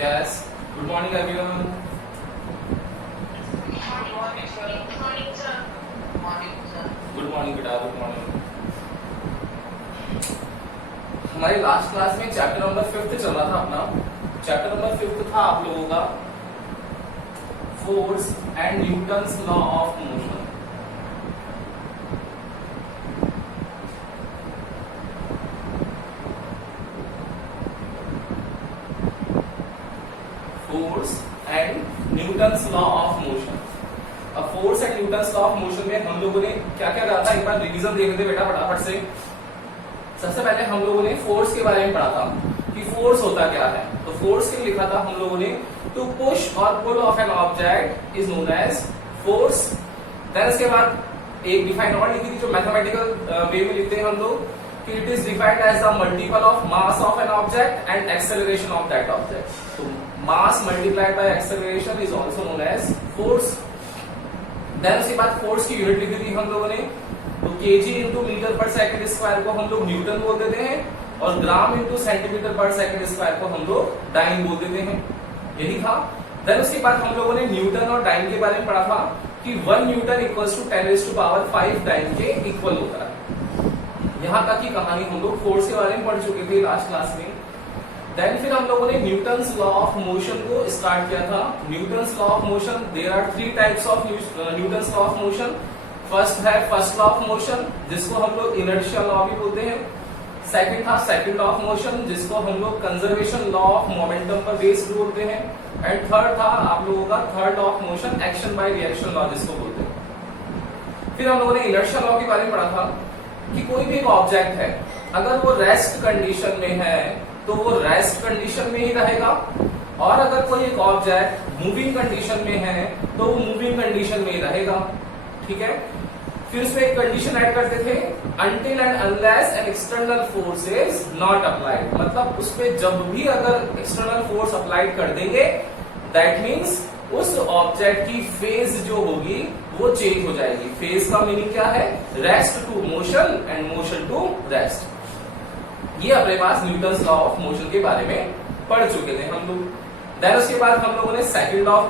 Yes. Good morning, everyone. Good morning, sir. Good morning, sir. Good morning, sir. Good morning, बेटा. Good morning. हमारी last class में chapter number 5 चल रहा था अपना. चैप्टर नंबर 5 था आप लोगों का force and Newton's law of motion. Force and Newton's law of motion. अब force and Newton's law of motion में हम लोगों ने क्या क्या करा था, एक बार रिवीजन देख लेते बेटा फटाफट से. सबसे पहले हम लोगों ने फोर्स के बारे में पढ़ा था कि फोर्स होता क्या है. तो फोर्स के लिए लिखा था हम लोगों ने टू पुश और pull of an object is known as force. Then इसके बाद एक डिफाइन और लिखी थी जो मैथमेटिकल वे में लिखते हैं हम लोग कि it is defined as the multiple of mass of an object and acceleration of that object. तो mass multiplied by acceleration is also known as force. Then उसके बाद फोर्स की यूनिट लिखी थी हम लोगों ने. तो केजी इंटू मीटर पर सेकंड स्क्वायर को हम लोग न्यूटन बोल देते हैं और ग्राम इंटू सेंटीमीटर पर सेकंड स्क्वायर को हम लोग डाइन बोल देते हैं. यही था. देन उसके बाद हम लोगों ने न्यूटन और डाइन के बारे में पढ़ा था कि 1 न्यूटन इक्वल्स टू 10⁵ डाइन के इक्वल होता है. यहां तक की कहानी हम लोग फोर्स के बारे में पढ़ चुके थे लास्ट क्लास में. देन फिर हम लोगों ने न्यूटन्स लॉ ऑफ मोशन को स्टार्ट किया था. Newton's law of motion, there are 3 types of Newton's law of motion. First है फर्स्ट लॉ ऑफ मोशन जिसको हम लोग इनर्शिया लॉ भी बोलते हैं. सेकंड था सेकंड लॉ ऑफ मोशन जिसको हम लोग कंजर्वेशन लॉ ऑफ मोमेंटम पर बेस्ड बोलते हैं. एंड थर्ड था आप लोगों का third law of motion action by reaction law जिसको बोलते हैं. फिर हम लोगों ने इनर्शिया लॉ के बारे में पढ़ा था कि कोई भी एक ऑब्जेक्ट है अगर वो रेस्ट कंडीशन में है तो वो रेस्ट कंडीशन में ही रहेगा, और अगर कोई एक ऑब्जेक्ट मूविंग कंडीशन में है तो वो मूविंग कंडीशन में ही रहेगा. ठीक है. फिर उसमें एक कंडीशन ऐड करते थे until and unless an external force is not applied. मतलब उस पे जब भी अगर एक्सटर्नल फोर्स अप्लाइड कर देंगे दैट मीन्स उस ऑब्जेक्ट की फेज जो होगी वो चेंज हो जाएगी. फेज का मीनिंग क्या है? Rest to motion and motion to rest. ये अपने पास न्यूटन्स लॉ ऑफ मोशन के बारे में पढ़ चुके थे हम लोग. देन उसके बाद हम लोगों ने सेकंड लॉ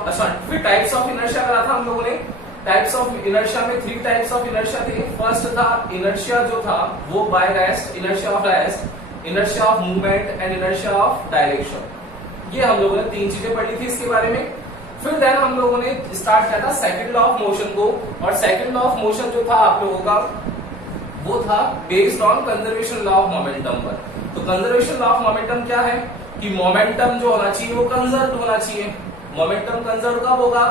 फिर टाइप्स ऑफ इनर्शिया करा था हम लोगों ने. टाइप्स ऑफ इनर्शिया में 3 टाइप्स ऑफ इनर्शिया थे. फर्स्ट था इनर्शिया जो था वो by rest, inertia of rest, inertia of movement and inertia of direction. ये हम लोगों ने 3 चीजें पढ़ी थी इसके बारे में. फिर देन हम लोगों ने स्टार्ट किया था सेकंड लॉ ऑफ मोशन को. और सेकंड लॉ ऑफ मोशन जो था आप लोगों का वो था based on conservation law of momentum पर. तो कंजर्वेशन लॉ ऑफ मोमेंटम क्या है कि मोमेंटम जो होना चाहिए वो कंजर्व होना चाहिए. मोमेंटम कंजर्व कब होगा?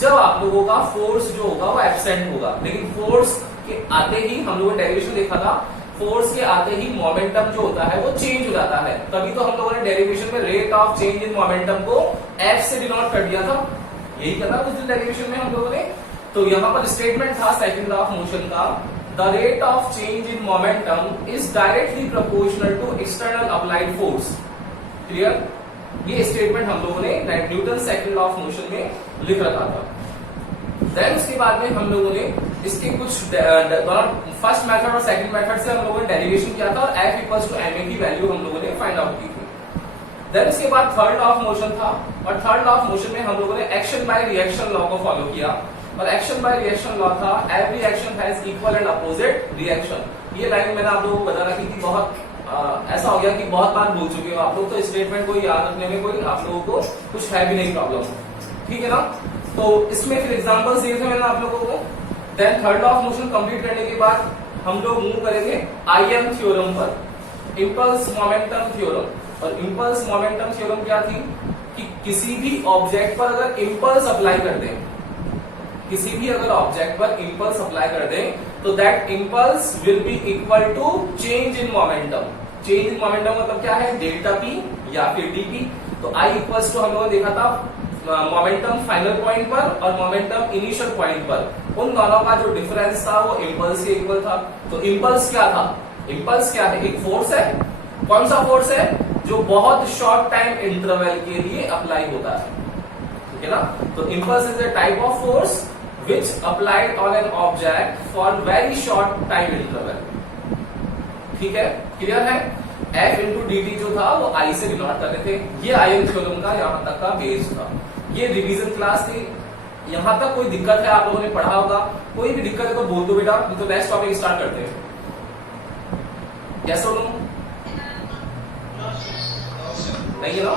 जब आप लोगों का फोर्स जो होगा वो एब्सेंट होगा. लेकिन फोर्स के आते ही हम लोगों ने डेरिवेशन देखा था, फोर्स के आते ही मोमेंटम जो होता है वो चेंज हो जाता है. तभी तो हम लोगों ने डेरिवेशन में rate of change in momentum को एफ से डिनोट कर दिया था. यही करना उस दिन डेरिवेशन में हम लोगों ने. तो यहाँ पर स्टेटमेंट था सेकंड लॉ ऑफ मोशन का, the rate of change in momentum is directly proportional to external applied force. Clear? ये स्टेटमेंट हम लोगों ने Newton second law of motion में लिख रखा था. देन उसके बाद में हम लोगों ने इसके कुछ फर्स्ट मेथड और सेकंड मेथड से हम लोगों ने डेरिवेशन किया था और F इक्वल्स टू ma की वैल्यू हम लोगों ने फाइंड आउट की थी. देन उसके बाद थर्ड लॉ ऑफ मोशन था और थर्ड लॉ ऑफ मोशन में हम लोगों ने एक्शन बाय रिएक्शन लॉ को फॉलो किया. और एक्शन बाय रिएक्शन लॉ था every action has equal and opposite reaction. ये लाइन मैंने आप लोगों को बता रखी थी. बहुत ऐसा हो गया कि बहुत बार बोल चुके हो आप लोग, तो स्टेटमेंट को याद रखने में कोई आप लोगों को कुछ है भी नहीं प्रॉब्लम. ठीक है ना? तो इसमें फिर एग्जांपल्स दिए थे मैंने आप लोगों को. Then third law of motion complete करने के बाद हम लोग मूव करेंगे आईएम थ्योरम पर, इंपल्स मोमेंटम थ्योरम. और इंपल्स मोमेंटम थ्योरम क्या थी कि किसी भी ऑब्जेक्ट पर अगर इंपल्स अप्लाई कर दें, किसी भी अगर ऑब्जेक्ट पर इंपल्स अप्लाई कर दें तो that impulse will be equal to change in momentum. Change in momentum मतलब क्या है? डेल्टा पी या फिर डीपी. तो आई इक्वल्स टू हम लोगों ने देखा था मोमेंटम फाइनल पॉइंट पर और मोमेंटम इनिशियल पॉइंट पर, उन दोनों का जो डिफरेंस था वो इंपल्स के इक्वल था. तो इंपल्स क्या था? इंपल्स क्या है? एक फोर्स है. कौन सा फोर्स है? जो बहुत शॉर्ट टाइम इंटरवल के लिए अप्लाई होता है. ठीक है ना? तो impulse is a type of force which applied on an object for very short time interval. ठीक है? क्लियर है? F इंटू डी टी जो था वो I से डिनोट कर रहे थे। ये आयन थ्योरम का यहाँ तक का बेस था। ये रिवीजन क्लास थी। यहाँ तक कोई दिक्कत है, आप लोगों ने पढ़ा होगा, कोई भी दिक्कत है तो बोल दो बेटा, तो नेक्स्ट टॉपिक स्टार्ट करते हैं। यस और नो? नहीं है ना?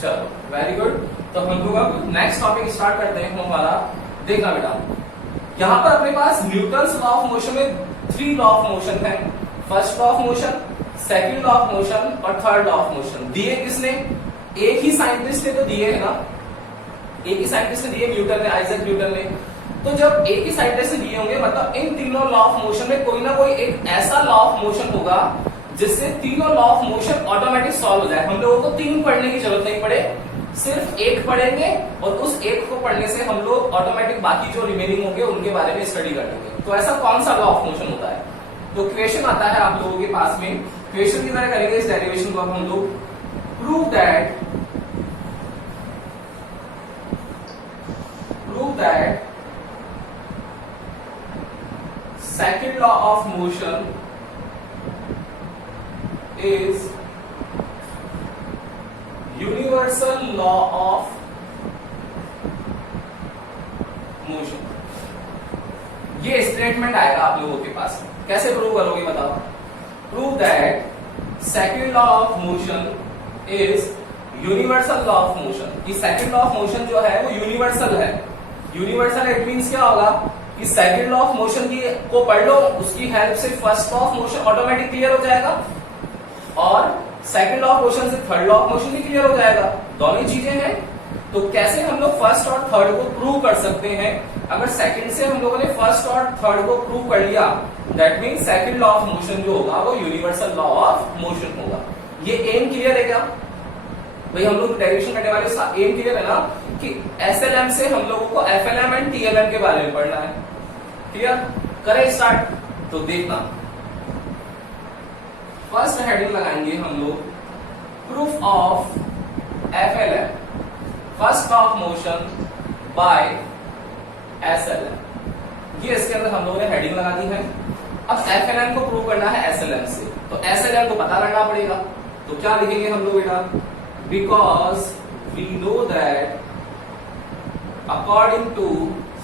चलो वेरी गुड। तो हम लोग अब नेक्स्ट टॉपिक स्टार्ट करते हैं हमारा। देखना बेटा, यहाँ पर अपने पास न्यूटन्स लॉ ऑफ मोशन में 3 लॉ ऑफ मोशन है। First law of motion, second law of motion और थर्ड लॉ ऑफ मोशन। दिए किसने? एक ही साइंटिस्ट ने तो दिए है ना, एक ही साइंटिस्ट ने दिए, न्यूटन ने, आइजैक न्यूटन ने। तो जब एक ही साइंटिस्ट ने दिए होंगे, मतलब इन तीनों लॉ ऑफ मोशन में कोई ना कोई एक ऐसा लॉ ऑफ मोशन होगा जिससे तीनों law of motion automatic solve हो जाए। हम लोगों को 3 पढ़ने की जरूरत नहीं पड़े, सिर्फ एक पढ़ेंगे और उस एक को पढ़ने से हम लोग ऑटोमेटिक बाकी जो रिमेनिंग होंगे उनके बारे में स्टडी कर लेंगे। तो ऐसा कौन सा लॉ ऑफ मोशन होता है? तो क्वेश्चन आता है आप लोगों के पास में, क्वेश्चन की तरह करेंगे इस डेरिवेशन को। अब हम लोग prove that second law of motion is universal law of motion. ये स्टेटमेंट आएगा आप लोगों के पास में। कैसे प्रूव करोगे बताओ? Prove that second law of motion is universal law of motion. कि सेकंड लॉ ऑफ मोशन जो है वो यूनिवर्सल है। यूनिवर्सल इट मींस क्या होगा कि सेकंड लॉ ऑफ मोशन की को पढ़ लो, उसकी हेल्प से first law of motion automatic clear हो जाएगा और सेकंड लॉ ऑफ मोशन से थर्ड लॉ ऑफ मोशन भी क्लियर हो जाएगा। दोनों चीजें हैं। तो कैसे हम लोग फर्स्ट और थर्ड को प्रूव कर सकते हैं? अगर सेकंड से हम लोगों ने फर्स्ट और थर्ड को प्रूव कर लिया, that means second law of motion जो होगा वो यूनिवर्सल लॉ ऑफ मोशन होगा। ये एम क्लियर है क्या भाई? हम लोग डेरिवेशन करने वाले एम क्लियर है ना कि एसएलएम से हम लोगों को एफएलएम एंड टीएलएम के बारे में पढ़ना है। क्लियर? करें स्टार्ट। तो देखना, फर्स्ट हेडिंग लगाएंगे हम लोग proof of FLM, first law of motion by SLM. ये इसके अंदर हम लोगों ने हेडिंग लगा दी है। अब एफएलएम को प्रूव करना है एसएलएम से, तो एसएलएम को पता करना पड़ेगा। तो क्या लिखेंगे हम लोग बेटा? Because we know that according to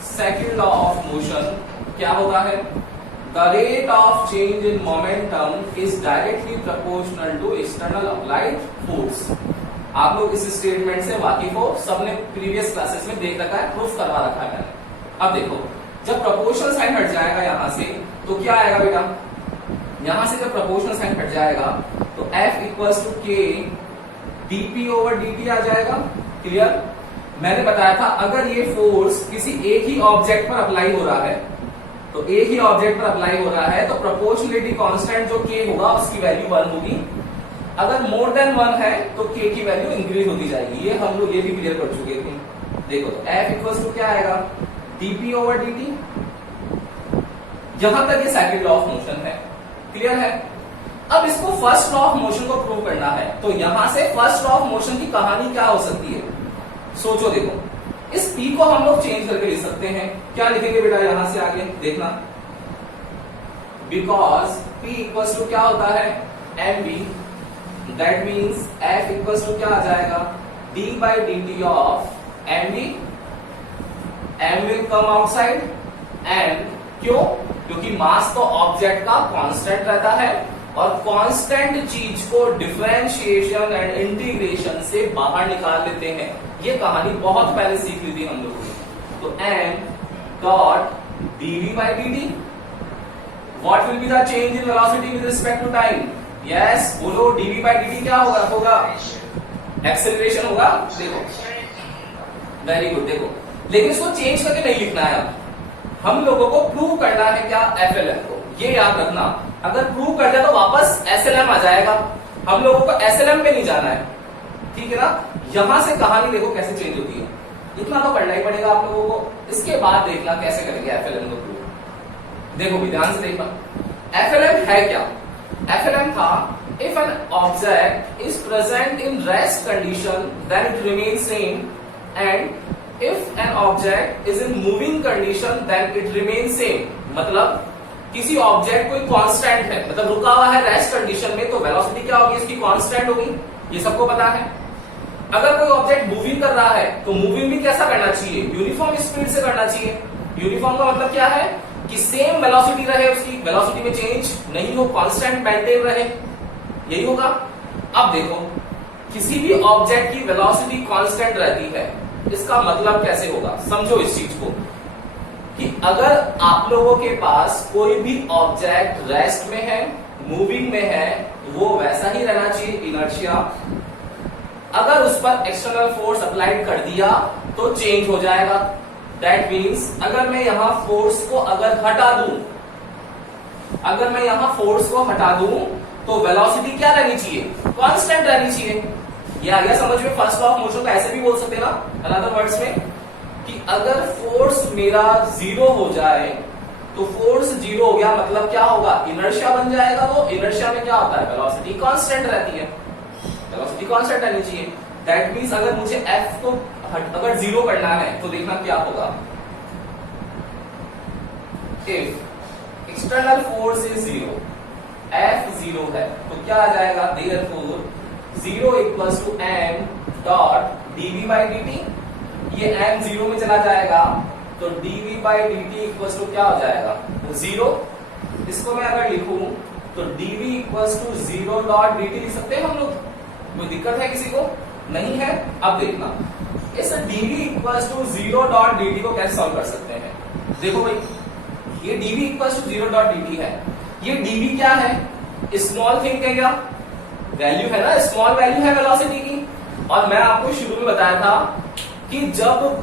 second law of motion क्या होता है? The rate of change in momentum is directly proportional to external applied force. आप लोग इस स्टेटमेंट से वाकिफ हो, सबने प्रीवियस क्लासेस में देख रखा है, प्रूफ करवा रखा है मैंने। अब देखो, जब प्रोपोर्शनल साइन हट जाएगा यहां से तो क्या आएगा बेटा? यहां से जब प्रोपोर्शनल साइन हट जाएगा तो F इक्वल्स टू के dp ओवर dt आ जाएगा। क्लियर? मैंने बताया था अगर ये फोर्स किसी एक ही ऑब्जेक्ट पर अप्लाई हो रहा है, तो एक ही ऑब्जेक्ट पर अप्लाई हो रहा है तो प्रोपोर्शनलिटी कांस्टेंट जो k होगा उसकी वैल्यू 1 होगी। अगर मोर देन 1 है तो k की वैल्यू इंक्रीज होती जाएगी। ये हम लोग ये भी क्लियर कर चुके थे। देखो तो F इक्वल्स टू क्या आएगा? dp over dt। यहां तक ये सेकंड लॉ ऑफ मोशन है। क्लियर है? अब इसको फर्स्ट लॉ ऑफ मोशन को प्रूव करना है, तो यहां से फर्स्ट लॉ ऑफ मोशन की कहानी क्या हो सकती है? सोचो। देखो, इस P को हम लोग चेंज करके लिख सकते हैं। क्या लिखेंगे बेटा यहां से आगे? देखना, बिकॉज P इक्वल्स टू क्या होता है? mv। That means F equals to क्या आ जाएगा? d by dt of mv। m will come outside. And क्यों? क्योंकि मास तो ऑब्जेक्ट का कांस्टेंट रहता है और कांस्टेंट चीज को डिफरेंशिएशन एंड इंटीग्रेशन से बाहर निकाल लेते हैं। ये कहानी बहुत पहले सीख ली थी हम लोगों ने। तो m dot dv by dt, what will be the change in velocity with respect to time? Yes, बोलो, dv by dt क्या होगा? एक्सेलरेशन होगा। देखो, वेरी गुड। देखो, लेकिन इसको चेंज करके नहीं लिखना है। अब हम लोगों को प्रूव करना है क्या? एफएलएम को। ये याद रखना, अगर प्रूव कर दिया तो वापस एसएलएम आ जाएगा। हम लोगों को एसएलएम पे नहीं जाना है। ठीक है ना? यहां से कहानी देखो कैसे चेंज होती है। इतना तो पढ़ना ही पड़ेगा आप लोगों को। इसके बाद देखना कैसे करेंगे एफएलएम को प्रूव। देखो भी ध्यान से देखना, एफएलएम है क्या? एफएलएम था, if an object is present in rest condition then it remains same, and if an object is in moving condition then it remains same. मतलब किसी ऑब्जेक्ट कोई कांस्टेंट है, मतलब रुका हुआ है रेस्ट कंडीशन में, तो वेलोसिटी क्या होगी इसकी, कांस्टेंट होगी, ये सबको पता है। अगर कोई ऑब्जेक्ट मूविंग कर रहा है तो मूविंग भी कैसा करना चाहिए, यूनिफॉर्म स्पीड से करना चाहिए। यूनिफॉर्म का मतलब क्या है कि सेम वेलोसिटी रहे, उसकी वेलोसिटी में चेंज नहीं हो, कांस्टेंट मेंटेन रहे, यही होगा। अब देखो किसी भी ऑब्जेक्ट की वेलोसिटी कांस्टेंट रहती है, इसका मतलब कैसे होगा, समझो इस चीज को कि अगर आप लोगों के पास कोई भी ऑब्जेक्ट रेस्ट में है, मूविंग में है, वो वैसा ही रहना चाहिए इनर्शिया। अगर उस पर एक्सटर्नल फोर्स अप्लाइड कर दिया तो चेंज हो जाएगा। दैट मीन्स अगर मैं यहां फोर्स को अगर हटा दूं, अगर मैं यहां फोर्स को हटा दूं तो वेलोसिटी क्या रहनी चाहिए, कांस्टेंट रहनी चाहिए। ये आ गया समझ में। फर्स्ट लॉ ऑफ मोशन को ऐसे भी बोल सकते हैं ना अनदर वर्ड्स में कि अगर फोर्स मेरा जीरो हो जाए तो फोर्स जीरो हो गया मतलब क्या होगा, इनर्शिया बन जाएगा। वो इनर्शिया में क्या होता है, वेलोसिटी कांस्टेंट रहती है, वेलोसिटी कांस्टेंट रहनी चाहिए। दैट मीन्स अगर मुझे एफ को अगर जीरो करना है तो देखना क्या होगा, if external force is zero, F zero है तो क्या आ जाएगा, therefore zero equals to m dot d v by d. ये एम जीरो में चला जाएगा तो dv by d t equals to क्या हो जाएगा, जीरो। इसको मैं अगर लिखूं तो dv equals to zero dot d t लिख सकते हैं हम लोग, कोई दिक्कत है किसी को, नहीं है। अब देखना इस dv equals to zero dot d t को कैसे सॉल्व कर सकते हैं। देखो भाई ये dv equals to zero dot d t है, ये dv क्या है, स्मॉल थिंग है क्या, वैल्यू है ना, स्मॉल वैल्यू है वेलोसिटी की। और मैं आपको शुरू में बताया था कि जब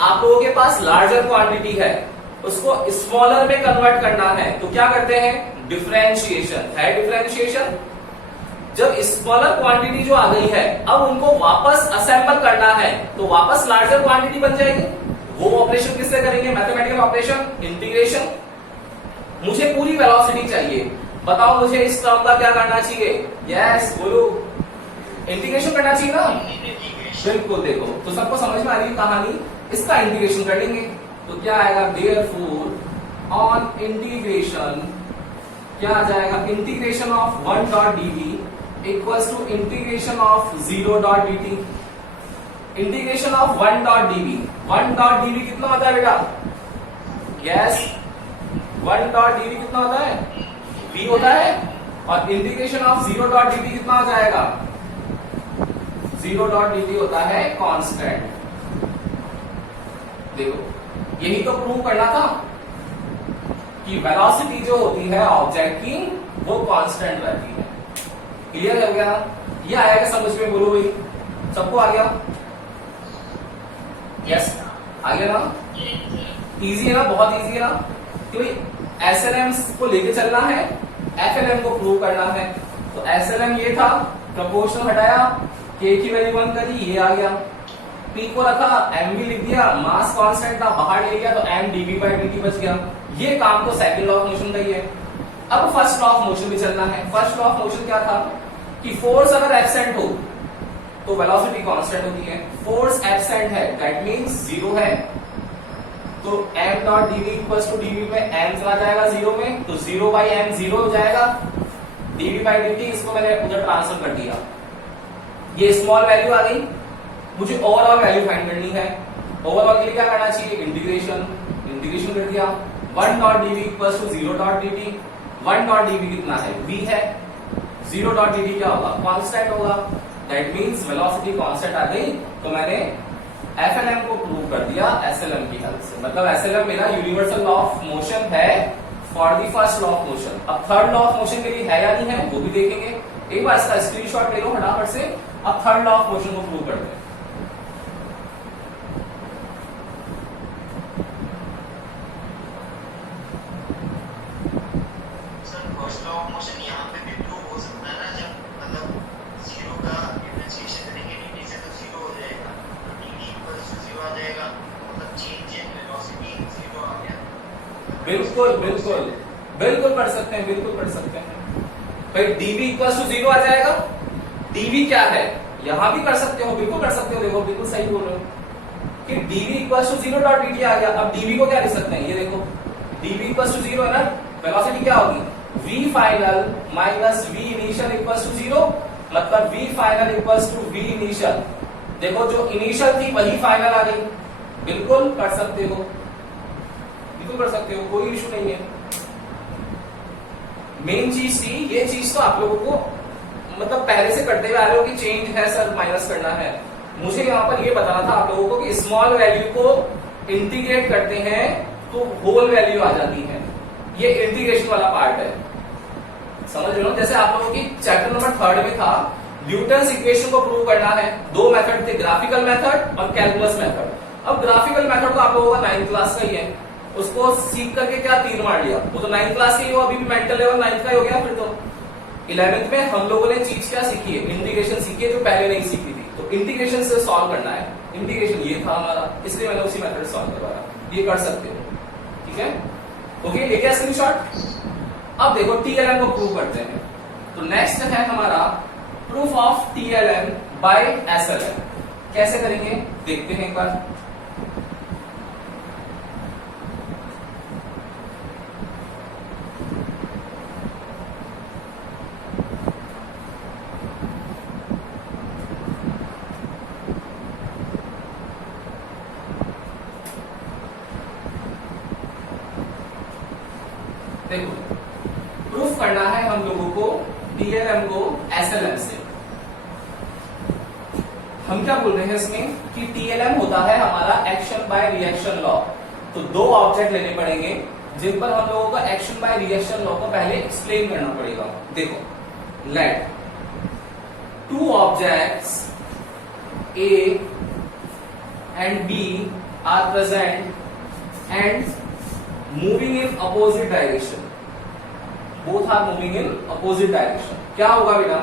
आप लोगों के पास लार्जर क्वांटिटी है उसको स्मॉलर में कन्वर्ट करना है तो क्या करते हैं, डिफरेंशिएशन है, डिफरेंशिएशन। जब स्मॉलर क्वांटिटी जो आ गई है अब उनको वापस असेंबल करना है तो वापस लार्जर क्वांटिटी बन जाएगी। वो ऑपरेशन किससे करेंगे, मैथमेटिकल ऑपरेशन, इंटीग्रेशन। मुझे पूरी वेलोसिटी चाहिए, बताओ मुझे इस टर्म का क्या करना चाहिए, यस बोलो, इंटीग्रेशन करना चाहिए ना, बिल्कुल। देखो तो सबको समझ में आ रही है कहानी, इसका इंटीग्रेशन कर लेंगे तो क्या आएगा, देयरफॉर ऑन इंटीग्रेशन क्या आ जाएगा, integration of one dot d v equals to integration of zero dot d t. Integration of one dot d v, one dot d v कितना होता है बेटा, यस वन डॉट डीवी कितना होता है, v होता है। और integration of zero dot d T कितना आ जाएगा, जीरो डॉट डी टी होता है कांस्टेंट। देखो यही तो प्रूव करना था कि वेलोसिटी जो होती है ऑब्जेक्ट की वो कांस्टेंट रहती है। क्लियर हो गया ना, ये आया क्या समझ में, बोलो भाई, सबको आ गया, यस आ गया ना, इजी है ना, बहुत इजी है ना। क्योंकि एसएलएम को लेके चलना है, एफएलएम को प्रूव करना है। तो एसएलएम ये था, प्रोपोर्शनल हटाया, के की वैल्यू 1 करी, ये आ गया, पी को रखा, एम भी लिख दिया, मास कांस्टेंट था बाहर ले लिया तो m d v by d t बच गया। ये काम तो सेकंड लॉ ऑफ मोशन का ही है। अब फर्स्ट लॉ ऑफ मोशन भी चलना है। फर्स्ट लॉ ऑफ मोशन क्या था कि फोर्स अगर एब्सेंट हो तो वेलोसिटी कांस्टेंट होती है, फोर्स एब्सेंट है दैट मींस जीरो है तो m dot d v equals to d v में m चला जाएगा जीरो में तो जीरो बाई एम जीरो हो जाएगा, डीवी बाई डी टी इसको मैंने उधर ट्रांसफर कर दिया, ये स्मॉल वैल्यू आ गई। मुझे ओवरऑल वैल्यू फाइंड करनी है, ओवरऑल के लिए क्या करना चाहिए, इंटीग्रेशन, इंटीग्रेशन कर दिया, one dot d v equals to zero dot d t. One dot d v कितना है, v है, जीरो डॉट डी टी क्या होगा, कांस्टेंट होगा। दैट मींस वेलोसिटी कांस्टेंट आ गई तो मैंने एफएलएम को प्रूव कर दिया एसएलएम की हेल्प से। मतलब एसएलएम मेरा यूनिवर्सल लॉ ऑफ मोशन है for the first law of motion. अब थर्ड लॉ ऑफ मोशन के लिए है या नहीं है वो भी देखेंगे। एक बार इसका स्क्रीनशॉट ले लो फटाफट से। अब थर्ड लॉ ऑफ मोशन को प्रूव करते हैं। बिल्कुल बिल्कुल बिल्कुल कर सकते हैं, बिल्कुल कर सकते हैं भाई। dv इक्वल टू जीरो आ जाएगा। dv क्या है, यहां भी कर सकते हो, बिल्कुल कर सकते हो। देखो बिल्कुल सही बोल रहे हो कि dv equal to zero dot dt आ गया। अब dv को क्या लिख सकते हैं, ये देखो dv इक्वल टू जीरो है ना, वेलोसिटी क्या होगी, v final minus v initial equals to 0, मतलब v final equals to v initial. देखो जो इनिशियल थी वही फाइनल आ गई। बिल्कुल कर सकते हो, बिल्कुल कर सकते हो, कोई इशू नहीं है। मेन चीज थी ये चीज, तो आप लोगों को मतलब पहले से करते हुए आ रहे हो कि चेंज है सर, माइनस करना है। मुझे यहाँ पर ये बताना था आप लोगों को कि स्मॉल वैल्यू को इंटीग्रेट करते हैं तो होल वैल्यू आ जाती है। ये इंटीग्रेशन वाला पार्ट है, समझ रहे हो। जैसे आप लोगों की चैप्टर नंबर 3 में था, न्यूटन्स इक्वेशन को प्रूव करना है। दो मेथड थे, ग्राफिकल मेथड और कैलकुलस मेथड। अब ग्राफिकल मेथड तो आप लोगों का 9th क्लास का ही है, उसको सीख करके क्या तीर मार लिया, वो तो 9th क्लास के ही हो, अभी भी मेंटल लेवल 9th का ही हो गया। फिर तो 11th में हम लोगों ने चीज क्या सीखी है, इंटीग्रेशन सीखी है, जो पहले नहीं सीखी थी। तो इंटीग्रेशन से सॉल्व करना है, इंटीग्रेशन ये था हमारा, इसलिए मैंने उसी मेथड सॉल्व करवाया। ये कर सकते हो, ठीक है। ओके, ले गया स्क्रीनशॉट। अब देखो टीएलएम को प्रूव करते हैं। तो नेक्स्ट है हमारा proof of TLM by SLM. कैसे करेंगे देखते हैं एक बार। देखो प्रूफ करना है हम लोगों को टीएलएम को एसएलएम से। हम क्या बोल रहे हैं इसमें कि टीएलएम होता है हमारा एक्शन बाय रिएक्शन लॉ। तो दो ऑब्जेक्ट लेने पड़ेंगे जिन पर हम लोगों को एक्शन बाय रिएक्शन लॉ को पहले एक्सप्लेन करना पड़ेगा। देखो, let two objects A and B are present and moving in opposite direction, both are moving in opposite direction. क्या होगा बेटा,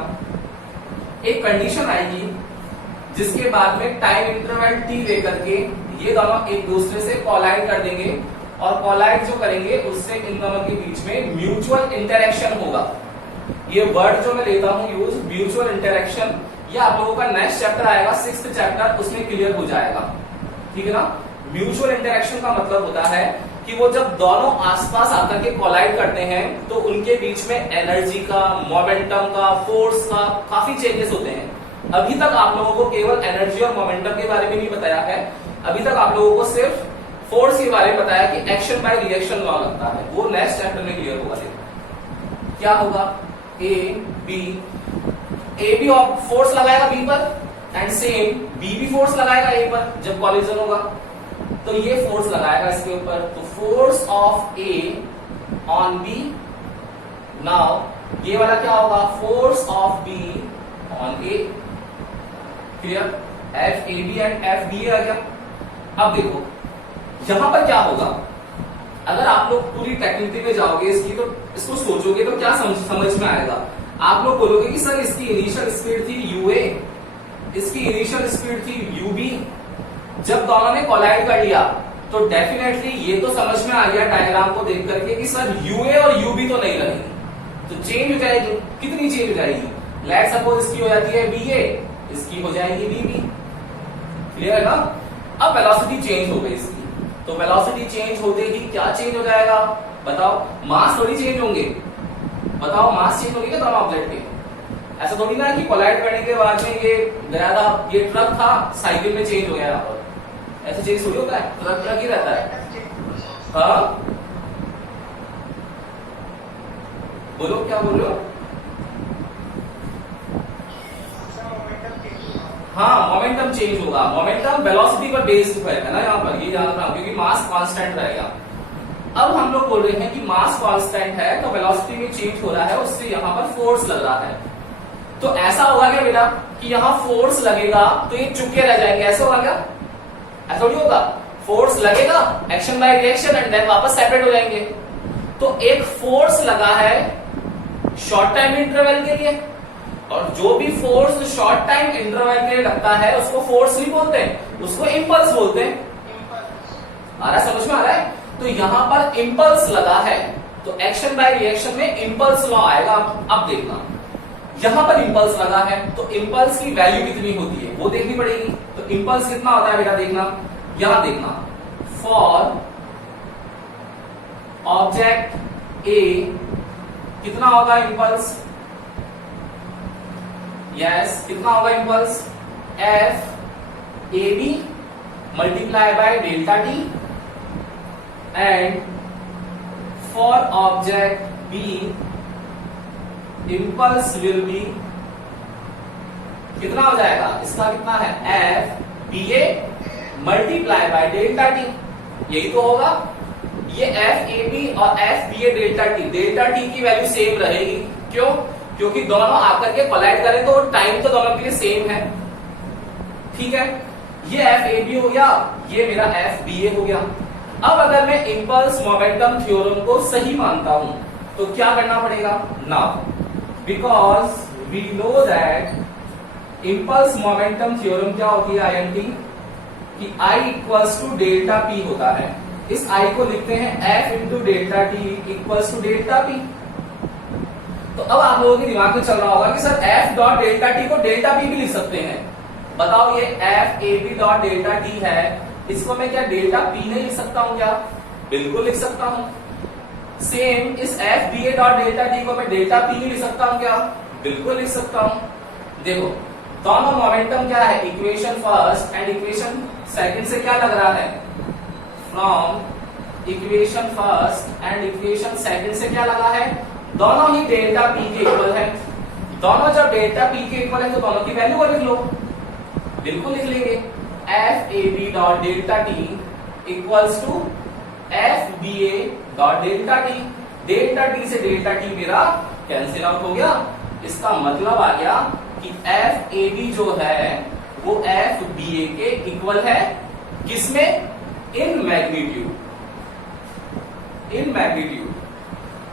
एक कंडीशन आएगी जिसके बाद में टाइम इंटरवल टी लेकर के ये दोनों एक दूसरे से कोलाइड कर देंगे, और कोलाइड जो करेंगे उससे इन दोनों के बीच में म्यूचुअल इंटरेक्शन होगा। ये वर्ड जो मैं लेता हूं यूज, म्यूचुअल इंटरेक्शन, ये आप लोगों का नेक्स्ट चैप्टर आएगा 6th चैप्टर, उसमें क्लियर हो जाएगा, ठीक है ना। म्यूचुअल इंटरेक्शन का मतलब होता है कि वो जब दोनों आसपास आकर के कोलाइड करते हैं तो उनके बीच में एनर्जी का, मोमेंटम का, फोर्स का काफी चेंजेस होते हैं। अभी तक आप लोगों को केवल एनर्जी और मोमेंटम के बारे में नहीं बताया है, अभी तक आप लोगों को सिर्फ फोर्स के बारे में बताया कि एक्शन बाय रिएक्शन लॉ लगता है। वो नेक्स्ट चैप्टर में क्लियर होगा। क्या होगा, ए बी फोर्स लगाएगा बी पर एंड सेम बी भी फोर्स लगाएगा ए पर जब कॉलिजन होगा, तो ये फोर्स लगाएगा इसके ऊपर। तो force of A on B, now ये वाला क्या होगा, force of B on A. Clear, F A B and F B आ गया। अब देखो यहां पर क्या होगा, अगर आप लोग पूरी टेक्निकली में जाओगे इसकी, तो इसको सोचोगे तो क्या समझ में आएगा। आप लोग बोलोगे कि सर इसकी इनिशियल स्पीड थी यूए, इसकी इनिशियल स्पीड थी यूबी, जब दोनों ने कोलाइड कर लिया तो डेफिनेटली ये तो समझ में आ गया डायग्राम को देख करके कि सर यूए और यूबी तो नहीं रहेगी, तो चेंज हो जाएगी। कितनी चेंज हो जाएगी, लेट सपोज इसकी हो जाती है बीए, इसकी हो जाएगी बीबी। क्लियर है ना। अब वेलोसिटी चेंज हो गई इसकी, तो वेलोसिटी चेंज होते ही क्या चेंज हो जाएगा बताओ, मास थोड़ी चेंज होंगे। बताओ मास चेंज होंगे क्या दोनों ऑब्जेक्ट के? ऐसा थोड़ी ना कि कोलाइड करने के बाद में ये गया था, ये ट्रक था साइकिल में चेंज हो गया यहाँ पर, ऐसा चेंज थोड़ी होता है, ट्रक ट्रक ही रहता है। हाँ बोलो, क्या बोल रहे हो? हाँ मोमेंटम चेंज होगा, मोमेंटम वेलोसिटी पर बेस्ड है ना यहाँ पर, ये जानना, क्योंकि मास कांस्टेंट रहेगा। अब हम लोग बोल रहे हैं कि मास कांस्टेंट है तो वेलोसिटी में चेंज हो रहा है, उससे यहाँ पर फोर्स लग रहा है। तो ऐसा होगा क्या बेटा कि यहाँ फोर्स लगेगा तो ये चुपके रह जाएंगे, ऐसा होगा क्या? ऐसा नहीं होगा, फोर्स लगेगा, action by reaction and then वापस सेपरेट हो जाएंगे। तो एक फोर्स लगा है शॉर्ट टाइम इंटरवल के लिए, और जो भी फोर्स शॉर्ट टाइम इंटरवल के लिए लगता है उसको फोर्स नहीं बोलते, उसको इंपल्स बोलते हैं। आ रहा, समझ में आ रहा है? तो यहां पर इंपल्स लगा है तो एक्शन बाय रिएक्शन में इंपल्स लॉ आएगा। अब देखना, यहां पर इंपल्स लगा है तो इंपल्स की वैल्यू कितनी होती है वो देखनी पड़ेगी। तो इंपल्स कितना होता है बेटा, देखना, यहां देखना, फॉर ऑब्जेक्ट ए कितना होगा इम्पल्स, यस कितना होगा impulse, F A B multiply by delta T, and for object B impulse will be कितना हो जाएगा, इसका कितना है, F B A multiply by delta T, यही तो होगा। ये एफ ए बी और F B A delta T की वैल्यू सेम रहेगी, क्यों, क्योंकि दोनों आकर के कोलाइड करें तो टाइम तो दोनों के लिए सेम है, ठीक है। ये एफ ए बी हो गया, ये मेरा एफ बी ए हो गया। अब अगर मैं इंपल्स मोमेंटम थ्योरम को सही मानता हूं तो क्या करना पड़ेगा, now because we know that impulse momentum theorem क्या होती है, आईएमटी, कि I equals to delta P होता है। इस आई को लिखते हैं F into delta T equals to delta P. तो अब आप लोगों के दिमाग में चल रहा होगा कि sir F dot delta T को डेल्टा पी भी लिख सकते हैं। बताओ ये F A B dot delta T है, इसको मैं क्या डेल्टा पी नहीं लिख सकता हूं क्या, बिल्कुल लिख सकता हूं। सेम इस F B A dot delta T को मैं डेल्टा पी नहीं लिख सकता हूं क्या, बिल्कुल लिख सकता हूं। देखो दोनों मोमेंटम क्या है, equation first and equation second से क्या लग रहा है, from equation first and equation second से क्या लगा है, दोनों ही डेल्टा पी के इक्वल है। दोनों जब डेल्टा पी के इक्वल है तो दोनों की वैल्यू को लिख लो, बिल्कुल लिख लेंगे, F A B dot delta T equals to F B A dot delta T. Delta T से डेल्टा टी मेरा कैंसिल आउट हो गया। इसका मतलब आ गया कि एफ ए बी जो है वो एफ बी ए के इक्वल है, किसमें, in magnitude, in magnitude.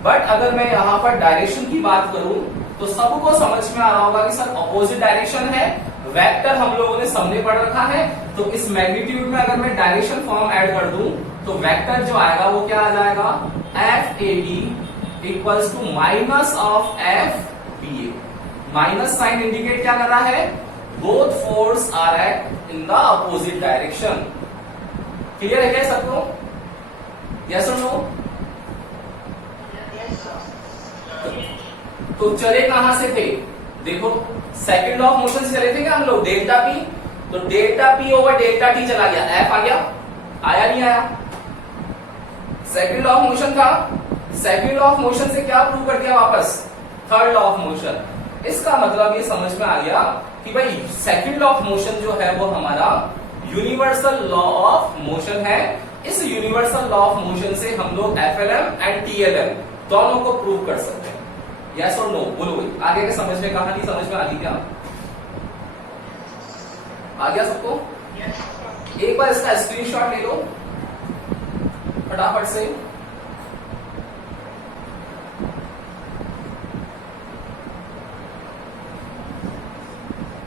But अगर मैं यहां पर डायरेक्शन की बात करूं तो सबको समझ में आ रहा होगा कि सर ऑपोजिट डायरेक्शन है, वेक्टर हम लोगों ने सबने पढ़ रखा है, तो इस मैग्नीट्यूड में अगर मैं डायरेक्शन फॉर्म ऐड कर दूं तो वेक्टर जो आएगा वो क्या आ जाएगा, F A B equals to minus of F B A. Minus sign indicate क्या कर रहा है, both force are act in the opposite direction. Clear है क्या सबको, यस और नो? तो चले कहां से थे, देखो सेकंड लॉ ऑफ मोशन से चले थे क्या हम लोग, डेल्टा पी, तो delta P over delta T चला गया, एफ आ गया, आया नहीं आया, सेकंड लॉ ऑफ मोशन था। सेकंड लॉ ऑफ मोशन से क्या प्रूव कर दिया वापस, थर्ड लॉ ऑफ मोशन। इसका मतलब ये समझ में आ गया कि भाई सेकंड लॉ ऑफ मोशन जो है वो हमारा यूनिवर्सल लॉ ऑफ मोशन है। इस यूनिवर्सल लॉ ऑफ मोशन से हम लोग एफएलएम एंड टीएलएम दोनों को प्रूव कर सकते हैं, यस और नो, बोलो भाई, आगे के समझ में, कहानी समझ में आ गई क्या, आ गया सबको? एक बार इसका स्क्रीनशॉट ले लो फटाफट से।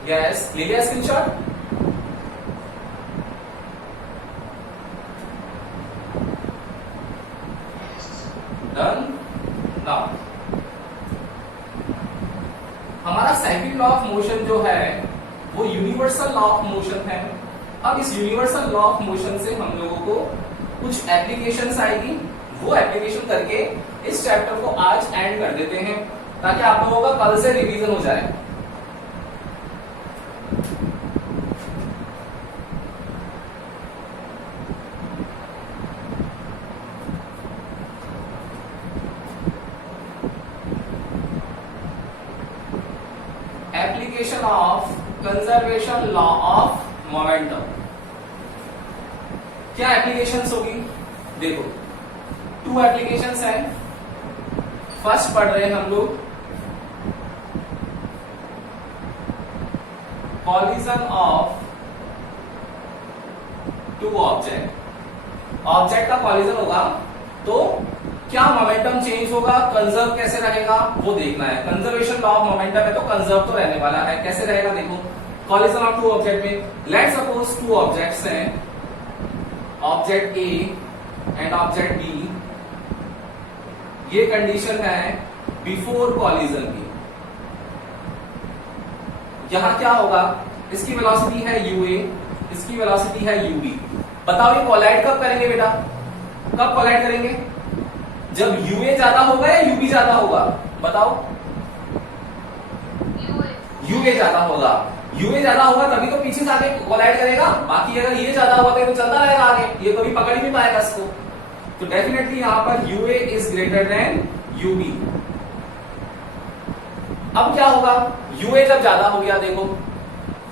यस, ले लिया स्क्रीनशॉट? डन। नाउ हमारा सेकंड लॉ ऑफ मोशन जो है वो यूनिवर्सल लॉ ऑफ मोशन है। अब इस यूनिवर्सल लॉ ऑफ मोशन से हम लोगों को कुछ एप्लीकेशंस आएगी, वो एप्लीकेशन करके इस चैप्टर को आज एंड कर देते हैं ताकि आप लोगों का कल से रिवीजन हो जाए। Application of conservation law of momentum. क्या एप्लीकेशंस होगी, देखो 2 एप्लीकेशंस हैं। फर्स्ट पढ़ रहे हैं हम लोग कॉलिजन ऑफ 2 ऑब्जेक्ट। ऑब्जेक्ट का कॉलिजन होगा तो क्या मोमेंटम चेंज होगा, कंजर्व कैसे रहेगा वो देखना है। कंजर्वेशन लॉ ऑफ मोमेंटम है तो कंजर्व तो रहने वाला है, कैसे रहेगा देखो। कॉलिजन ऑफ 2 ऑब्जेक्ट में लेट्स सपोज 2 ऑब्जेक्ट्स हैं, object A and object B. ये कंडीशन है बिफोर कॉलिजन की। यहां क्या होगा, इसकी वेलोसिटी है यूए, इसकी वेलोसिटी है यूबी। बताओ ये कोलाइड कब करेंगे बेटा, कब कोलाइड करेंगे, जब यूए ज्यादा होगा या यूबी ज्यादा होगा, बताओ। यूए ज्यादा होगा। यूए ज्यादा होगा तभी तो पीछे से आगे कोलाइड करेगा, बाकी अगर ये ज्यादा होगा तो चलता रहेगा आगे, ये कभी पकड़ ही नहीं पाएगा इसको। तो डेफिनेटली यहां पर UA is greater than UB. अब क्या होगा, यूए जब ज्यादा हो गया देखो,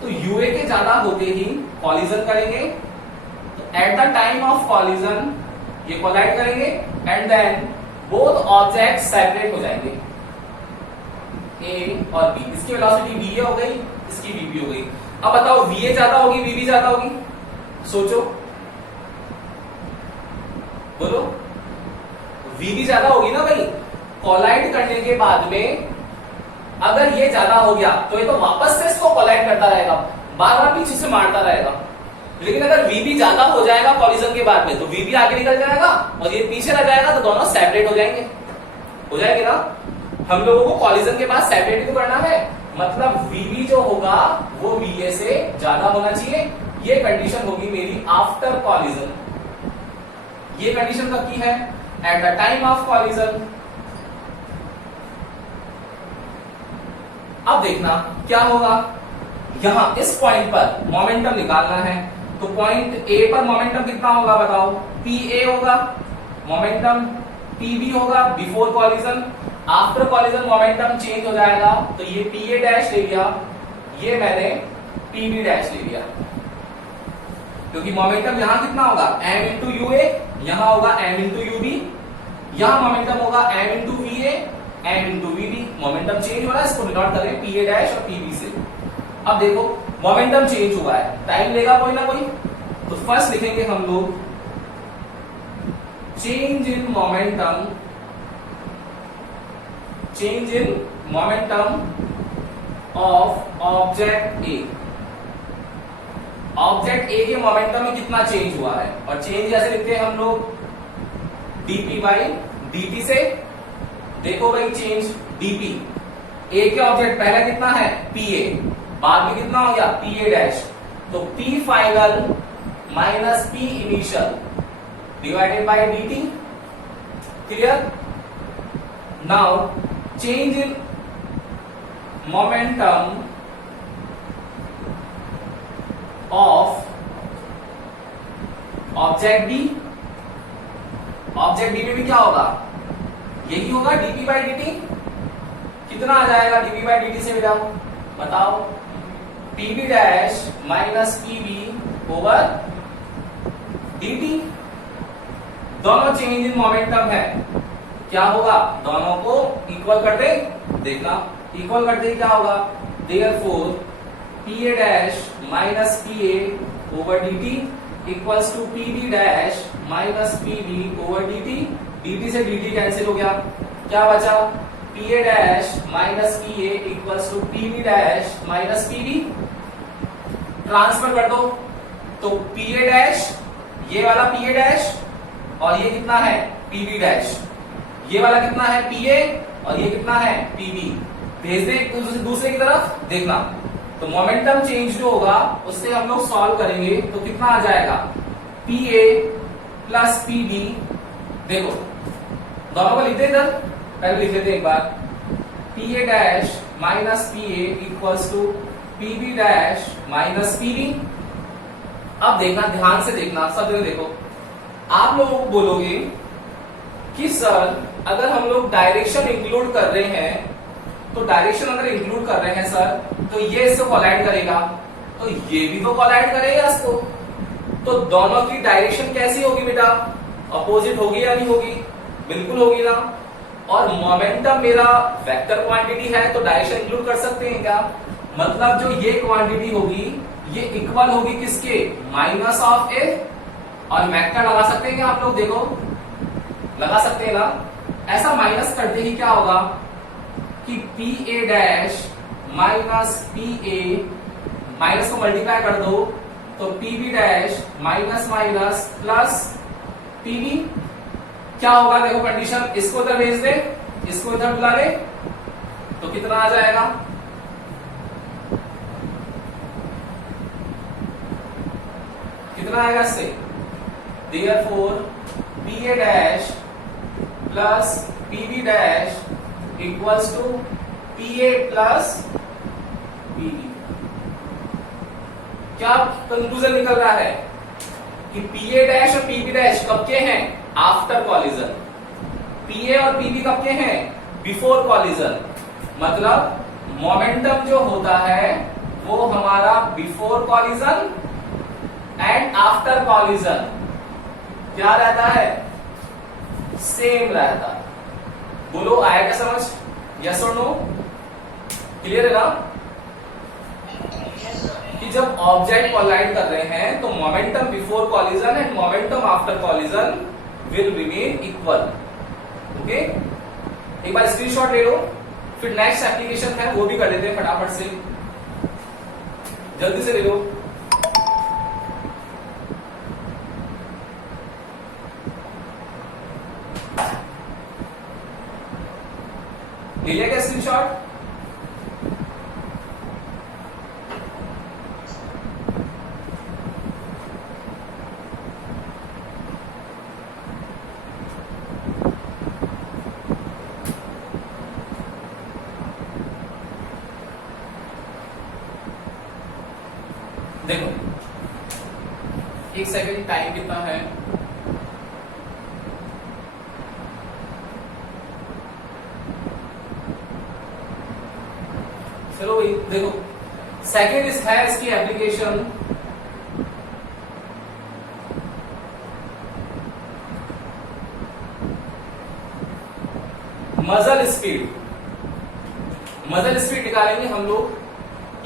तो यूए के ज्यादा होते ही कॉलिजन करेंगे, तो at the time of collision ये कोलाइड करेंगे and then both object separate हो जाएंगे, ए और बी। इसकी वेलोसिटी वी हो गई, इसकी वीबी हो गई। अब बताओ वीए ज्यादा होगी वीबी ज्यादा होगी, सोचो, बोलो। वीबी ज्यादा होगी ना भाई, कोलाइड करने के बाद में अगर ये ज्यादा हो गया तो ये तो वापस से इसको कोलाइड करता रहेगा, बार बार पीछे से मारता रहेगा। लेकिन अगर वीबी ज्यादा हो जाएगा कॉलिजन के बाद में, तो वीबी आगे निकल जाएगा और ये पीछे रह जाएगा, तो दोनों सेपरेट हो जाएंगे, हो जाएंगे ना। हम लोगों को कॉलिजन के बाद सेपरेट तो करना है, मतलब वीबी जो होगा वो वीए से ज्यादा होना चाहिए। ये कंडीशन होगी मेरी आफ्टर कॉलिजन। ये कंडीशन कब की है, eight the time of collision. अब देखना क्या होगा, यहां इस पॉइंट पर मोमेंटम निकालना है, तो पॉइंट ए पर मोमेंटम कितना होगा बताओ, पी ए होगा, मोमेंटम पीबी होगा before collision. After collision momentum change हो जाएगा, तो ये पी ए डैश ले लिया, ये मैंने पीबी डैश ले लिया, क्योंकि मोमेंटम यहां कितना होगा एम इंटू यू ए, यहां होगा एम इंटू यू बी, यहां मोमेंटम होगा M into V A M into V B. Momentum change हो रहा है, इसको डिनोट करें पी ए डैश और पीबी से। अब देखो मोमेंटम चेंज हुआ है, टाइम लेगा कोई ना कोई, तो फर्स्ट लिखेंगे हम लोग change in momentum, change in momentum of object A. Object A के मोमेंटम में कितना चेंज हुआ है, और चेंज जैसे लिखते हैं हम लोग dp बाई dt से। देखो भाई चेंज dp, ए के ऑब्जेक्ट पहला कितना है pa, बाद में कितना हो गया pa डैश, तो p final minus p initial divided by dt। Clear. Now change in momentum of object D. Object D में भी क्या होगा, यही होगा dp बाई dt। कितना आ जाएगा dp बाई dt से बेटा, बताओ, pb dash minus pb over dt। दोनों चेंज इन मोमेंटम है, क्या होगा, दोनों को इक्वल कर दे, देखना इक्वल करते ही क्या होगा, therefore pa dash minus pa over dt equals to pb dash minus pb over dt। dt से dt कैंसिल हो गया, क्या बचा, pa dash minus pa equals to pb dash minus pb। Transfer कर दो, तो pa डैश, ये वाला pa डैश और ये कितना है pb डैश, ये वाला कितना है pa और ये कितना है pb। भेज दे दूसरे की तरफ, देखना। तो मोमेंटम चेंज जो होगा उससे हम लोग सॉल्व करेंगे, तो कितना आ जाएगा pa प्लस pb। देखो दोनों को लिखते इधर, पहले लिख लेते एक बार, pa dash minus pa equals to pb dash minus pb। अब देखना, ध्यान से देखना, सब जगह देखो। आप लोग बोलोगे कि सर अगर हम लोग डायरेक्शन इंक्लूड कर रहे हैं, तो डायरेक्शन अगर इंक्लूड कर रहे हैं सर, तो ये इसको कोलाइड करेगा, तो ये भी तो कोलाइड करेगा इसको, तो दोनों की डायरेक्शन कैसी होगी बेटा, अपोजिट होगी या नहीं होगी, बिल्कुल होगी ना। और मोमेंटम मेरा वेक्टर क्वांटिटी है, तो डायरेक्शन इंक्लूड कर सकते हैं क्या, मतलब जो ये क्वांटिटी होगी ये इक्वल होगी किसके, माइनस ऑफ ए। और वेक्टर लगा सकते हैं क्या आप लोग, देखो लगा सकते हैं ना। ऐसा माइनस करते ही क्या होगा कि P A dash minus P A, minus को मल्टीप्लाई कर दो तो P B dash minus minus plus P B. क्या होगा देखो कंडीशन, इसको इधर भेज दे, इसको इधर बुला ले, तो कितना आ जाएगा, कितना आएगा इससे, therefore P A dash plus PB dash equals to PA plus PB. क्या कंक्लूजन निकल रहा है कि पीए डैश और पीबी डैश कब के हैं? After collision. पीए और पीबी कब के हैं? Before collision. मतलब मोमेंटम जो होता है वो हमारा before collision and after collision क्या रहता है? सेम रहता है। बोलो आया क्या समझ? यस और नो? क्लियर है ना कि जब ऑब्जेक्ट कोलाइड कर रहे हैं तो momentum before collision and momentum after collision will remain equal. Okay, एक बार स्क्रीनशॉट ले लो, फिर नेक्स्ट एप्लीकेशन है वो भी कर लेते हैं फटाफट से, जल्दी से ले लो। ले लिया क्या स्क्रीनशॉट? देखो एक सेकंड, टाइम कितना है? चलो भाई देखो, सेकंड इस है इसकी एप्लीकेशन मजल स्पीड। मजल स्पीड निकालेंगे हम लोग।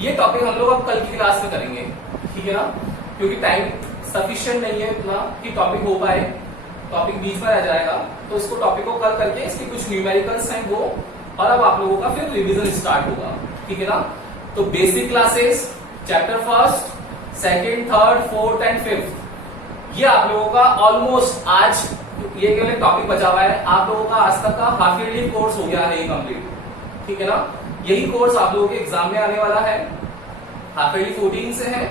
ये टॉपिक हम लोग अब कल की क्लास में करेंगे, ठीक है ना, क्योंकि टाइम सफिशिएंट नहीं है इतना कि टॉपिक हो पाए, टॉपिक बीच में रह जाएगा। तो इसको टॉपिक को कल करके इसके कुछ न्यूमेरिकल्स हैं वो, और अब आप लोगों का फिर रिवीजन स्टार्ट होगा, ठीक है ना। तो basic classes chapter first, second, third, fourth and fifth, ये आप लोगों का ऑलमोस्ट आज ये केवल टॉपिक बचा हुआ है। आप लोगों का आज तक का हाफ ईयरली कोर्स हो गया है ये कंप्लीट, ठीक है ना। यही कोर्स आप लोगों के एग्जाम में आने वाला है, हाफ ईयरली 14 से है,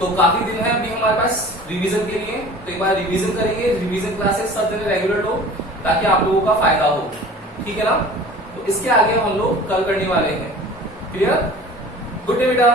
तो काफी दिन है अभी हमारे पास रिवीजन के लिए। तो एक बार रिवीजन करेंगे, रिवीजन क्लासेस सब जगह रेगुलर हो ताकि आप लोगों का फायदा हो, ठीक है ना। तो इसके आगे हम लोग कल करने वाले हैं। क्लियर? गुड डे बेटा।